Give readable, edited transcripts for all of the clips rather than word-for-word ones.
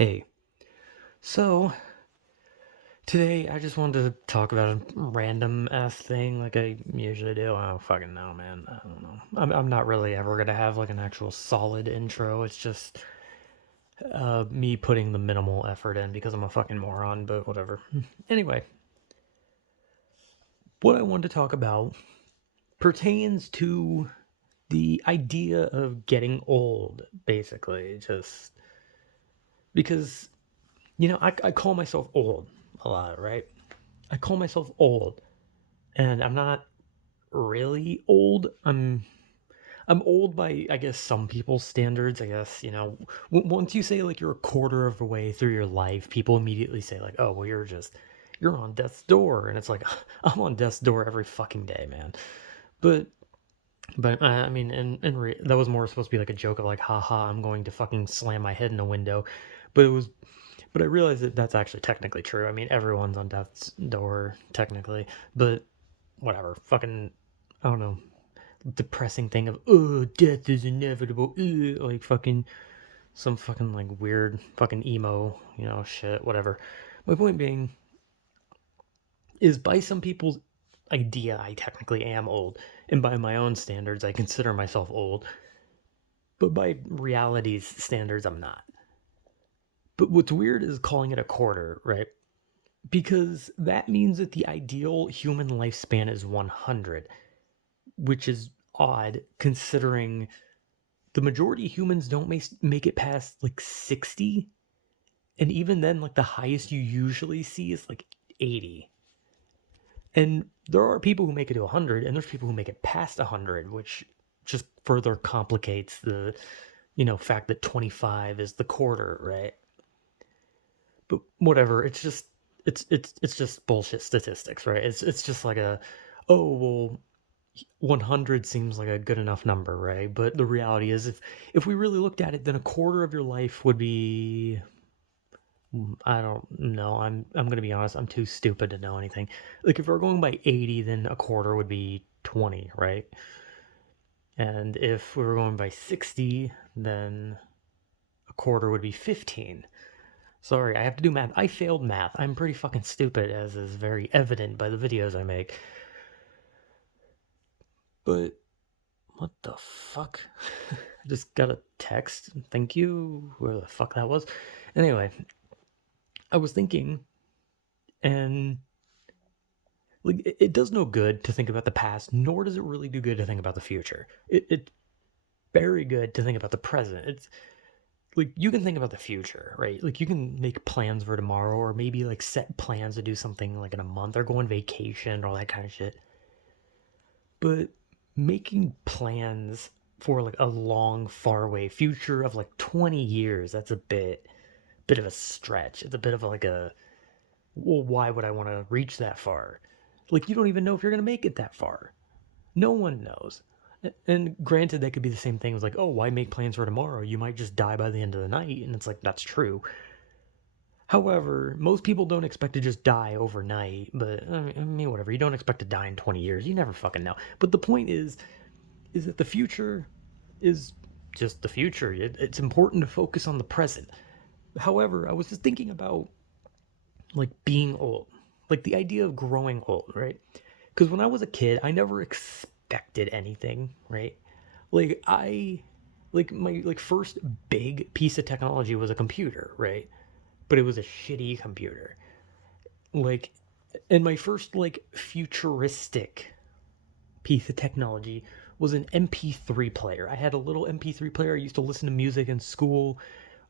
Hey, so today I just wanted to talk about a random ass thing like I usually do. I don't fucking know, man. I don't know. I'm not really ever gonna have like an actual solid intro. It's just me putting the minimal effort in because I'm a fucking moron, but whatever. Anyway, what I wanted to talk about pertains to the idea of getting old, basically. Just because, I call myself old a lot, right? I call myself old, and I'm not really old. I'm old by, I guess, some people's standards. I guess, once you say like you're a quarter of the way through your life, people immediately say like, "Oh, well, you're on death's door," and it's like I'm on death's door every fucking day, man. But I mean, that was more supposed to be like a joke of like, haha, I'm going to fucking slam my head in a window. But it was, but I realized that that's actually technically true. I mean, everyone's on death's door technically, but whatever. Fucking, I don't know, depressing thing of oh, death is inevitable. Ugh, like fucking some fucking like weird fucking emo, shit, whatever. My point being is by some people's idea, I technically am old, and by my own standards, I consider myself old. But by reality's standards, I'm not. But what's weird is calling it a quarter, right? Because that means that the ideal human lifespan is 100, which is odd considering the majority of humans don't make it past like 60. And even then, like the highest you usually see is like 80. And there are people who make it to 100, and there's people who make it past 100, which just further complicates the, fact that 25 is the quarter, right? But whatever, it's just bullshit statistics, right? It's just like oh well, 100 seems like a good enough number, right? But the reality is, if we really looked at it, then a quarter of your life would be, I don't know. I'm gonna be honest. I'm too stupid to know anything. Like if we're going by 80, then a quarter would be 20, right? And if we were going by 60, then a quarter would be 15. Sorry, I have to do math. I failed math. I'm pretty fucking stupid, as is very evident by the videos I make. But what the fuck? I just got a text. Thank you. Where the fuck that was. Anyway, I was thinking, and like it does no good to think about the past, nor does it really do good to think about the future. It's very good to think about the present. It's like you can think about the future, right? Like you can make plans for tomorrow, or maybe like set plans to do something like in a month, or go on vacation, or all that kind of shit. But making plans for like a long, far away future of like 20 years, that's a bit of a stretch. It's a bit of like a, well, why would I want to reach that far? Like you don't even know if you're gonna make it that far. No one knows. And granted, that could be the same thing as like, oh, why make plans for tomorrow? You might just die by the end of the night, and it's like that's true. However, most people don't expect to just die overnight. But I mean, whatever. You don't expect to die in 20 years. You never fucking know. But the point is that the future is just the future. It's important to focus on the present. However, I was just thinking about like being old, like the idea of growing old, right? Because when I was a kid, I never expected anything, right? Like like my like first big piece of technology was a computer, right? But it was a shitty computer. Like, and my first like futuristic piece of technology was an MP3 player. I had a little MP3 player. I used to listen to music in school.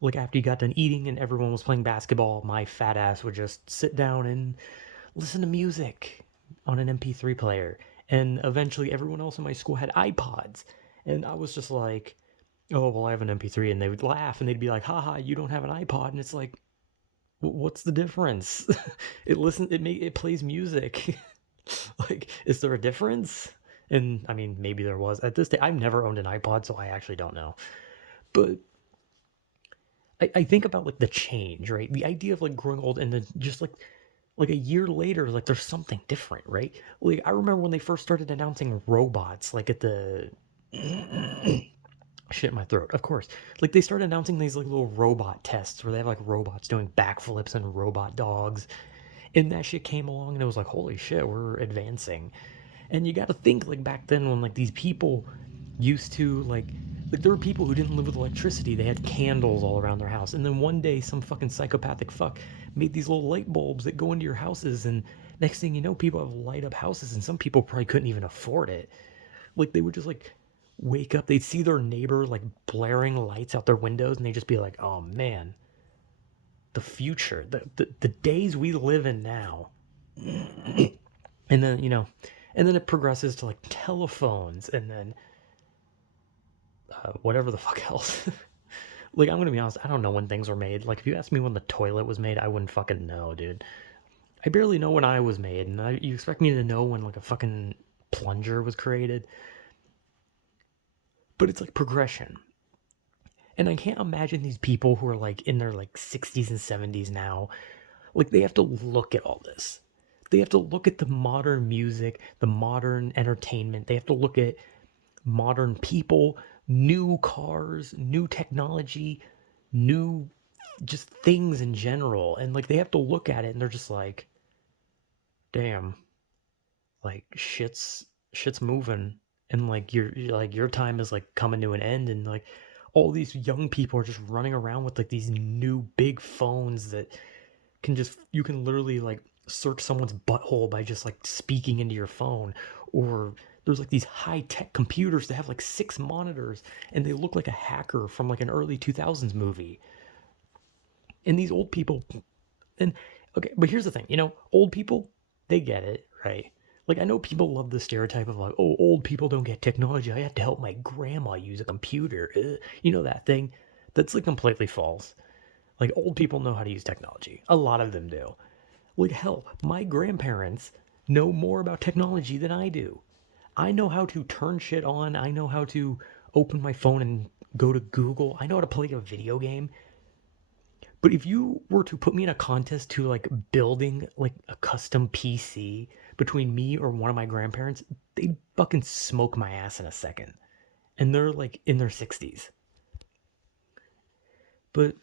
Like after you got done eating and everyone was playing basketball, my fat ass would just sit down and listen to music on an MP3 player. And eventually everyone else in my school had iPods. And I was just like, oh, well, I have an MP3. And they would laugh and they'd be like, haha, you don't have an iPod. And it's like, what's the difference? It plays music. Like, is there a difference? And I mean, maybe there was. At this day, I've never owned an iPod, so I actually don't know. But I think about like the change, right? The idea of like growing old and then just like a year later, like there's something different, right? Like I remember when they first started announcing robots, like at the Shit in my throat, of course. Like, they started announcing these like little robot tests where they have like robots doing backflips and robot dogs, and that shit came along, and it was like, holy shit, we're advancing. And you got to think, like, back then when like these people used to like there were people who didn't live with electricity. They had candles all around their house, and then one day some fucking psychopathic fuck made these little light bulbs that go into your houses, and next thing you know, people have light up houses, and some people probably couldn't even afford it. Like, they would just like wake up, they'd see their neighbor like blaring lights out their windows, and they'd just be like, oh man, the future, the days we live in now. And then, and then it progresses to like telephones, and then whatever the fuck else. Like, I'm gonna be honest, I don't know when things were made. Like, if you asked me when the toilet was made, I wouldn't fucking know, dude. I barely know when I was made, and you expect me to know when like a fucking plunger was created? But it's like progression. And I can't imagine these people who are like in their like 60s and 70s now, like, they have to look at all this. They have to look at the modern music, the modern entertainment. They have to look at modern people, new cars, new technology, new just things in general. And like, they have to look at it and they're just like, damn, like, shit's moving, and like your time is like coming to an end, and like all these young people are just running around with like these new big phones that you can literally like search someone's butthole by just like speaking into your phone. Or there's like these high-tech computers that have like 6 monitors, and they look like a hacker from like an early 2000s movie. And these old people, and okay, but here's the thing, old people, they get it, right? Like, I know people love the stereotype of like, oh, old people don't get technology. I have to help my grandma use a computer. You know that thing? That's like completely false. Like, old people know how to use technology. A lot of them do. Like, hell, my grandparents know more about technology than I do. I know how to turn shit on. I know how to open my phone and go to Google. I know how to play a video game. But if you were to put me in a contest to like building like a custom PC between me or one of my grandparents, they'd fucking smoke my ass in a second. And they're like in their 60s. But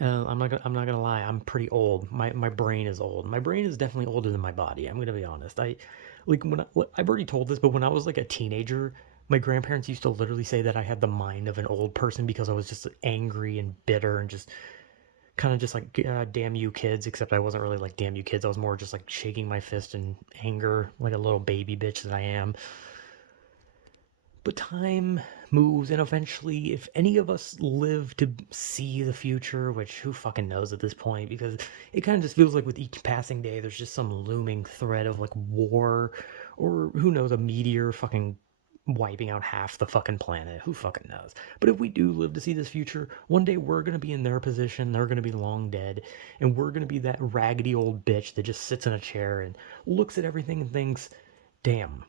I'm not gonna lie. I'm pretty old. My brain is old. My brain is definitely older than my body. I'm gonna be honest. I've already told this, but when I was like a teenager, my grandparents used to literally say that I had the mind of an old person because I was just angry and bitter and just kind of just like, damn you kids. Except I wasn't really like damn you kids. I was more just like shaking my fist in anger like a little baby bitch that I am. But time moves, and eventually, if any of us live to see the future, which who fucking knows at this point, because it kind of just feels like with each passing day, there's just some looming threat of like war, or who knows, a meteor fucking wiping out half the fucking planet. Who fucking knows? But if we do live to see this future, one day we're gonna be in their position, they're gonna be long dead, and we're gonna be that raggedy old bitch that just sits in a chair and looks at everything and thinks, damn,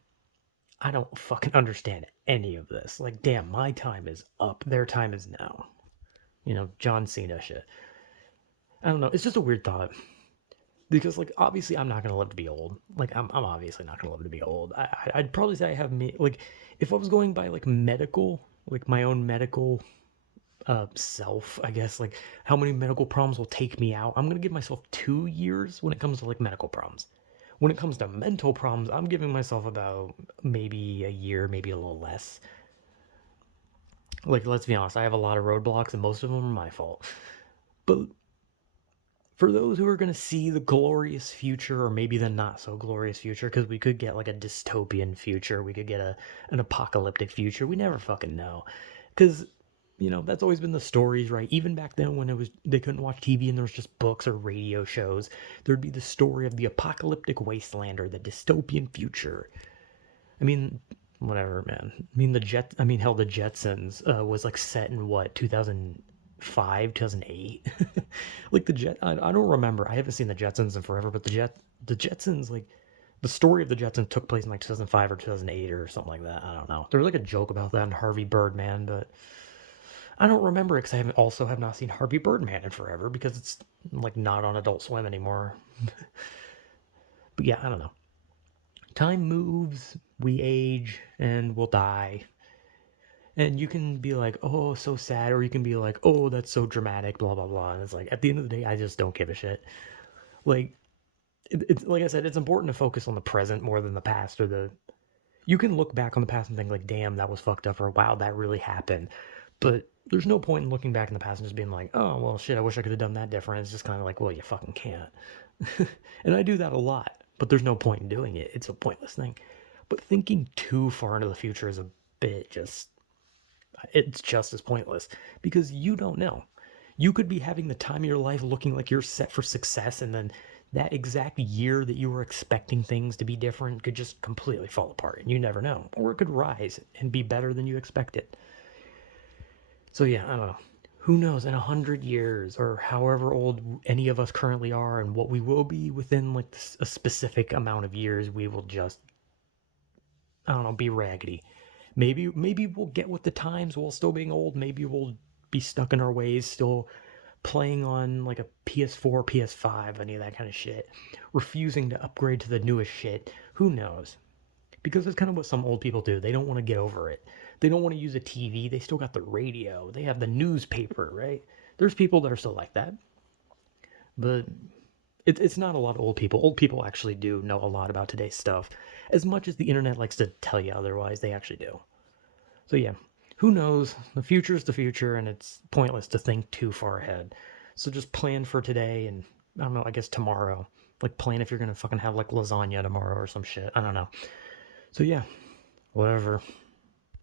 I don't fucking understand any of this. Like, damn, my time is up. Their time is now. John Cena shit. I don't know. It's just a weird thought. Because, like, obviously, I'm not going to live to be old. Like, I'm obviously not going to live to be old. I'd probably say I have me. Like, if I was going by, like, medical, like, my own medical self, I guess, like, how many medical problems will take me out, I'm going to give myself 2 years when it comes to, like, medical problems. When it comes to mental problems, I'm giving myself about maybe a year, maybe a little less. Like, let's be honest, I have a lot of roadblocks, and most of them are my fault. But for those who are going to see the glorious future, or maybe the not so glorious future, because we could get like a dystopian future, we could get an apocalyptic future. We never fucking know. Because that's always been the stories, right? Even back then when they couldn't watch TV and there was just books or radio shows, there'd be the story of the apocalyptic wasteland or the dystopian future. I mean, whatever, man. Hell, the Jetsons was like set in what, 2005, 2008? Like I don't remember. I haven't seen the Jetsons in forever, but the Jetsons, like, the story of the Jetsons took place in like 2005 or 2008 or something like that. I don't know. There was like a joke about that in Harvey Birdman, but I don't remember it because have not seen Harvey Birdman in forever because it's like not on Adult Swim anymore. But yeah, I don't know. Time moves, we age, and we'll die. And you can be like, oh, so sad, or you can be like, oh, that's so dramatic, blah, blah, blah. And it's like, at the end of the day, I just don't give a shit. Like, it's like I said, it's important to focus on the present more than the past or the. You can look back on the past and think, like, damn, that was fucked up, or wow, that really happened. But there's no point in looking back in the past and just being like, oh, well, shit, I wish I could have done that different. It's just kind of like, well, you fucking can't. And I do that a lot, but there's no point in doing it. It's a pointless thing. But thinking too far into the future is a bit just it's just as pointless because you don't know. You could be having the time of your life looking like you're set for success, and then that exact year that you were expecting things to be different could just completely fall apart, and you never know. Or it could rise and be better than you expected. So, yeah, I don't know. Who knows in 100 years or however old any of us currently are, and what we will be within like a specific amount of years, we will just, I don't know, be raggedy. Maybe we'll get with the times while still being old. Maybe we'll be stuck in our ways, still playing on like a PS4, PS5, any of that kind of shit, refusing to upgrade to the newest shit. Who knows? Because that's kind of what some old people do. They don't want to get over it. They don't want to use a TV. They still got the radio. They have the newspaper, right? There's people that are still like that. But it's not a lot of old people. Old people actually do know a lot about today's stuff. As much as the internet likes to tell you otherwise, they actually do. So yeah, who knows? The future's the future, and it's pointless to think too far ahead. So just plan for today, and I don't know, I guess tomorrow. Like plan if you're gonna fucking have like lasagna tomorrow or some shit. I don't know. So yeah, whatever.